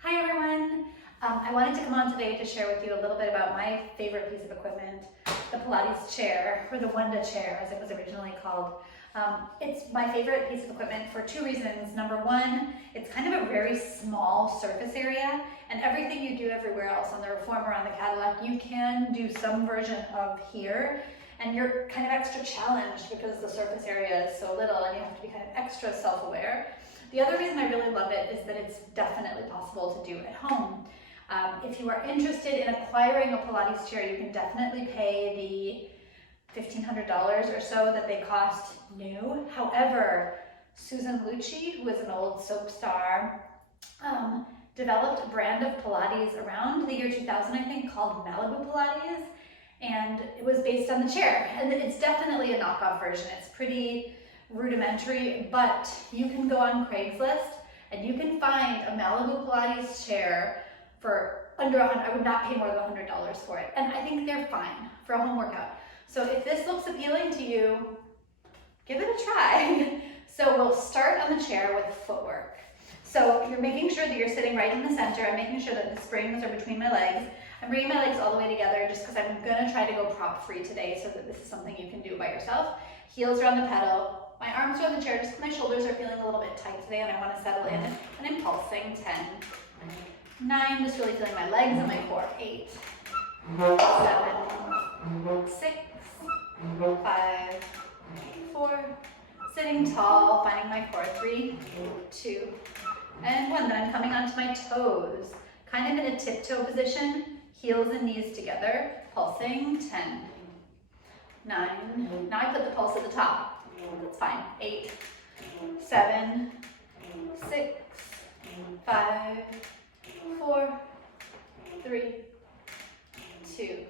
Hi everyone. I wanted to come on today to share with you a little bit about my favorite piece of equipment, the Pilates Chair, or the Wanda Chair as it was originally called. It's my favorite piece of equipment for two reasons. Number one, it's kind of a very small surface area, and everything you do everywhere else on the Reformer, on the Cadillac, you can do some version of here, and you're kind of extra challenged because the surface area is so little and you have to be kind of extra self-aware. The other reason I really love it is that it's definitely possible to do at home. If you are interested in acquiring a Pilates chair, you can definitely pay the $1,500 or so that they cost new. However, Susan Lucci, who is an old soap star, developed a brand of Pilates around the year 2000, I think, called Malibu Pilates, and it was based on the chair. And it's definitely a knockoff version. It's pretty rudimentary, but you can go on Craigslist and you can find a Malibu Pilates chair for under $100. I would not pay more than $100 for it, and I think they're fine for a home workout. So if this looks appealing to you, give it a try. So we'll start on the chair with footwork. So you're making sure that you're sitting right in the center. I'm making sure that the springs are between my legs. I'm bringing my legs all the way together just because I'm gonna try to go prop free today so that this is something you can do by yourself. Heels are on the pedal. My arms are on the chair just because my shoulders are feeling a little bit tight today and I want to settle in. And I'm pulsing. 10, 9, just really feeling my legs and my core. 8, 7, 6, 5, 4, sitting tall, finding my core. 3, 2, and 1. Then I'm coming onto my toes, kind of in a tiptoe position, heels and knees together, pulsing. 10, 9, now I put the pulse at the top. That's fine. 8, 7, 6, 5, 4, 3, 2,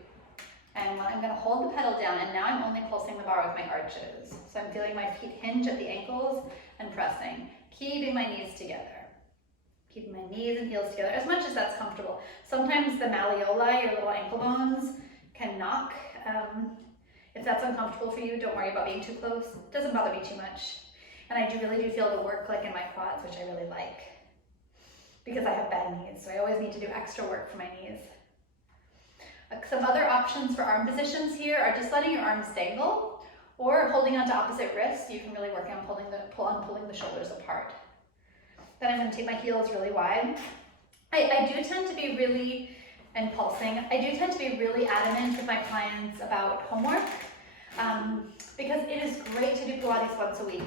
and 1. I'm going to hold the pedal down, and now I'm only pulsing the bar with my arches. So I'm feeling my feet hinge at the ankles and pressing, keeping my knees together. Keeping my knees and heels together as much as that's comfortable. Sometimes the malleoli, your little ankle bones, can knock. If that's uncomfortable for you, don't worry about being too close. It doesn't bother me too much. And I really do feel the work like in my quads, which I really like. Because I have bad knees, so I always need to do extra work for my knees. Some other options for arm positions here are just letting your arms dangle or holding onto opposite wrists. You can really work on pulling the shoulders apart. Then I'm going to take my heels really wide. I do tend to be really, and pulsing, I do tend to be really adamant with my clients about homework because it is great to do Pilates once a week.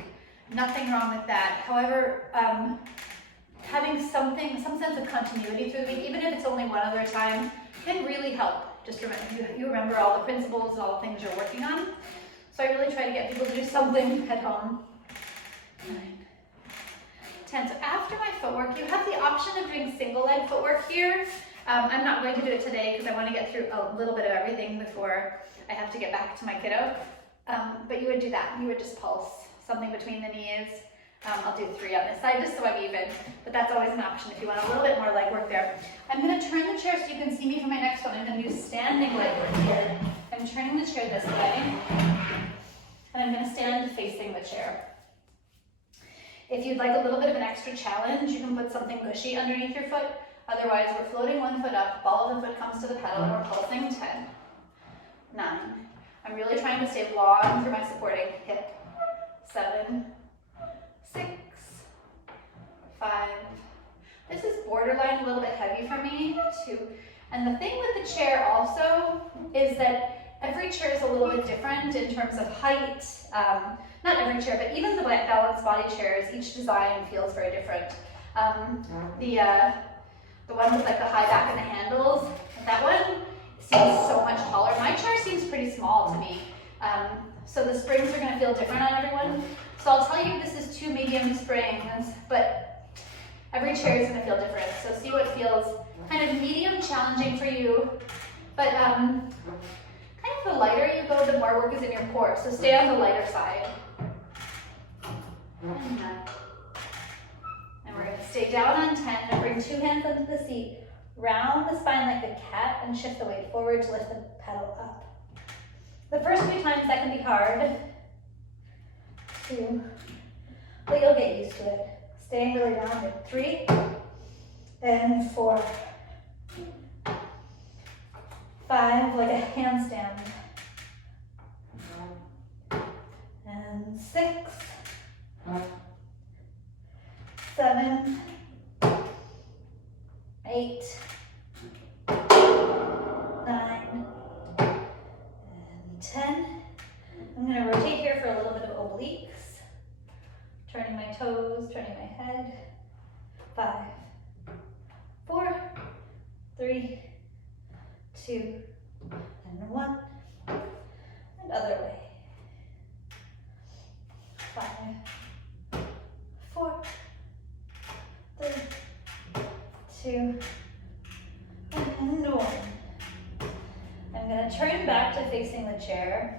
Nothing wrong with that. However, having some sense of continuity through the week, even if it's only one other time, can really help. Just remember, you remember all the principles and all the things you're working on. So I really try to get people to do something at home. 9, 10. So after my footwork, you have the option of doing single leg footwork here. I'm not going to do it today because I want to get through a little bit of everything before I have to get back to my kiddo. But you would do that. You would just pulse something between the knees. I'll do 3 on this side just so I'm even, but that's always an option if you want a little bit more leg work there. I'm going to turn the chair so you can see me for my next one. I'm going to do standing leg work here. I'm turning the chair this way, and I'm going to stand facing the chair. If you'd like a little bit of an extra challenge, you can put something cushy underneath your foot. Otherwise, we're floating one foot up, ball of the foot comes to the pedal, and we're pulsing. 10, 9. I'm really trying to stay long through my supporting hip. 7, 6, 5. This is borderline a little bit heavy for me. 2. And the thing with the chair also is that every chair is a little bit different in terms of height. Not every chair, but even the balanced body chairs, each design feels very different. The one with like the high back and the handles, that one seems so much taller. My chair seems pretty small to me. So the springs are going to feel different on everyone. So I'll tell you this is 2 medium springs, but every chair is going to feel different. So see what feels kind of medium challenging for you, but kind of the lighter you go, the more work is in your core. So stay on the lighter side. And we're going to stay down on 10 and bring 2 hands onto the seat. Round the spine like the cat and shift the weight forward to lift the pedal up. The first few times that can be hard, but you'll get used to it. Staying really rounded. 3 and 4. 5, like a handstand. And 6. 7. 8. 9. And 10. I'm going to rotate here for a little bit of obliques. Turning my toes, turning my head. 5, 4, 3, 2, and 1. And other way. 5, 4, 3, 2, and 1. I'm going to turn back to facing the chair.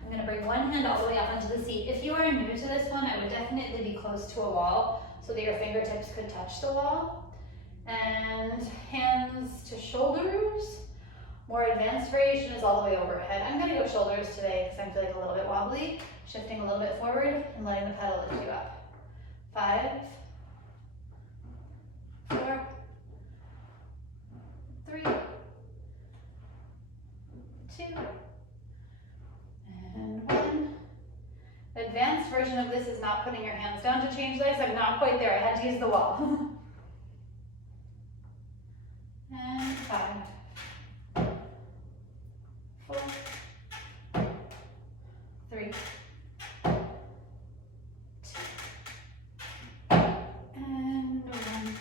I'm going to bring one hand all the way up onto the seat. If you are new to this one, I would definitely be close to a wall so that your fingertips could touch the wall. And hands to shoulders. More advanced variation is all the way overhead. I'm going to go shoulders today because I'm feeling a little bit wobbly. Shifting a little bit forward and letting the pedal lift you up. 5, 4, 3, 2, and 1. Advanced version of this is not putting your hands down to change legs. I'm not quite there. I had to use the wall. And 5, 4, 3, 2, and 1.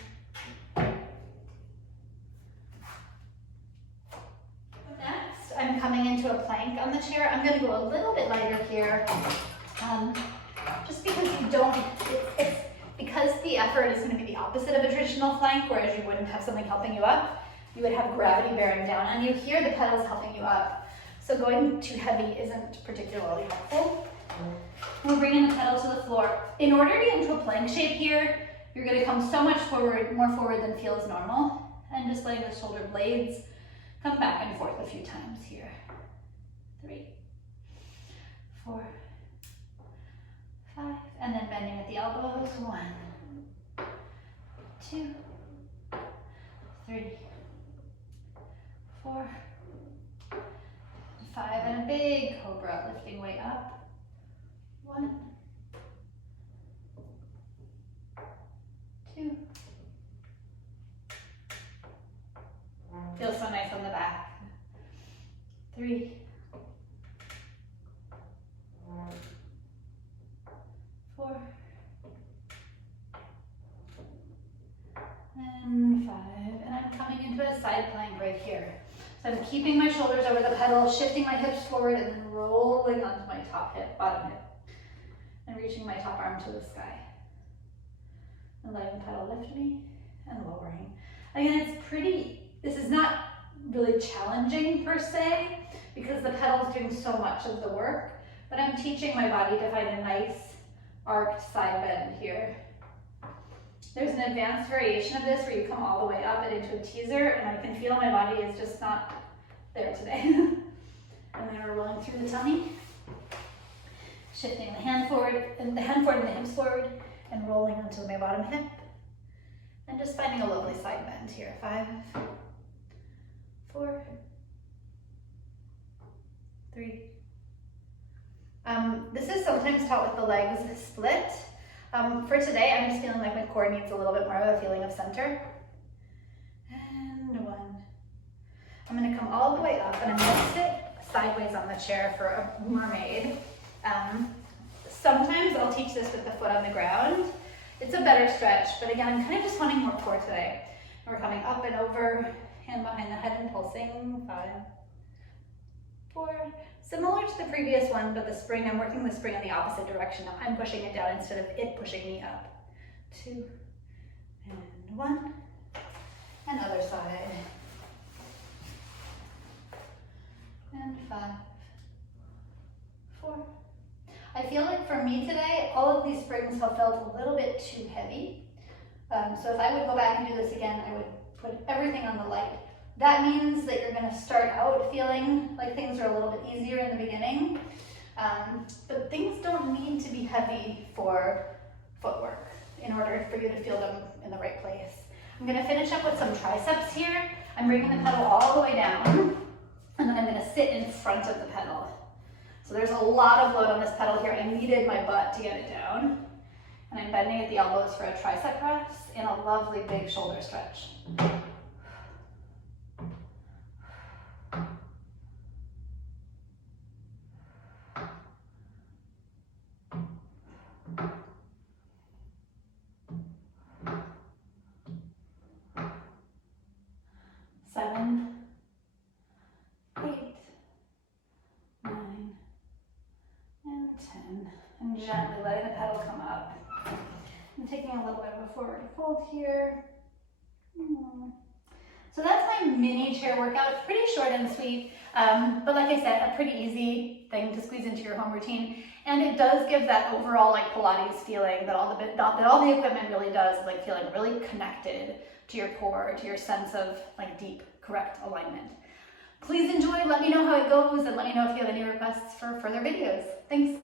Next, I'm coming into a plank on the chair. I'm going to go a little bit lighter here, just because you don't, it's because the effort is going to be the opposite of a traditional plank, whereas you wouldn't have something helping you up. You would have gravity bearing down on you. Here, the pedal's helping you up. So going too heavy isn't particularly helpful. We're bringing the pedal to the floor. In order to get into a plank shape here, you're going to come so much forward, more forward than feels normal, and just letting the shoulder blades come back and forth a few times here. 3, 4, 5, and then bending at the elbows. 1, 2, 3, 4, 5, and a big cobra, lifting way up. 1, 2. Feels so nice on the back. 3, 4, and 5. And I'm coming into a side plank right here. So I'm keeping my shoulders over the pedal, shifting my hips forward, and then rolling onto my top hip, bottom hip, and reaching my top arm to the sky. And letting the pedal lift me and lowering. Again, it's pretty, this is not really challenging per se, because the pedal is doing so much of the work, but I'm teaching my body to find a nice arced side bend here. There's an advanced variation of this where you come all the way up and into a teaser, and I can feel my body is just not there today. And then we're rolling through the tummy, shifting the hand forward and the hips forward, and rolling onto my bottom hip, and just finding a lovely side bend here. 5, 4, 3. This is sometimes taught with the legs split. For today, I'm just feeling like my core needs a little bit more of a feeling of center. And 1. I'm going to come all the way up, and I'm going to sit sideways on the chair for a mermaid. Sometimes I'll teach this with the foot on the ground. It's a better stretch, but again, I'm kind of just wanting more core today. And we're coming up and over, hand behind the head and pulsing. 5, 4. Similar to the previous one, but the spring, I'm working the spring in the opposite direction. Now I'm pushing it down instead of it pushing me up. 2, and 1, and other side. And 5, 4. I feel like for me today, all of these springs have felt a little bit too heavy. So if I would go back and do this again, I would put everything on the light. That means that you're going to start out feeling like things are a little bit easier in the beginning. But things don't need to be heavy for footwork in order order for you to feel them in the right place. I'm gonna finish up with some triceps here. I'm bringing the pedal all the way down, and then I'm gonna sit in front of the pedal. So there's a lot of load on this pedal here. I needed my butt to get it down. And I'm bending at the elbows for a tricep press and a lovely big shoulder stretch. Seven, 8, 9, and 10. And gently letting the pedal come up. I'm taking a little bit of a forward fold here. So that's my mini chair workout. It's pretty short and sweet, but like I said, a pretty easy thing to squeeze into your home routine. And it does give that overall like Pilates feeling that all the equipment really does, like feeling really connected to your core, to your sense of like deep, correct alignment. Please enjoy, let me know how it goes, and let me know if you have any requests for further videos. Thanks.